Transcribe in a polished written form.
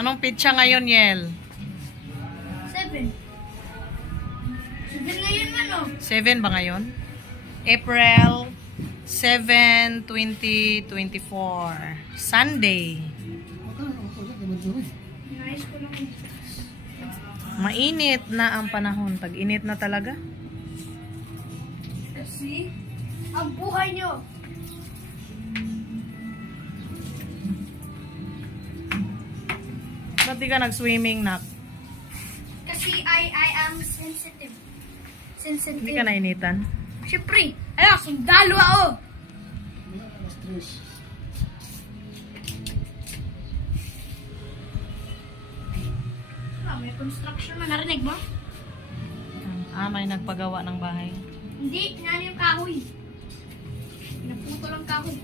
Anong pitsa ngayon, Yel? 7. 7 ngayon man, oh. 7 ba ngayon? April 7, 2024. Sunday. Nice ko lang. Mainit na ang panahon. Tag-init na talaga. See? Ang buhay nyo. Ba't di ka nag-swimming, Nak? Kasi I am sensitive. Sensitive. Hindi ka nainitan? Siyempre. Ayun, sundalo ako. May construction man. Narinig mo? May nagpagawa ng bahay. Hindi. Yan yung kahoy. Pinaputo lang kahoy.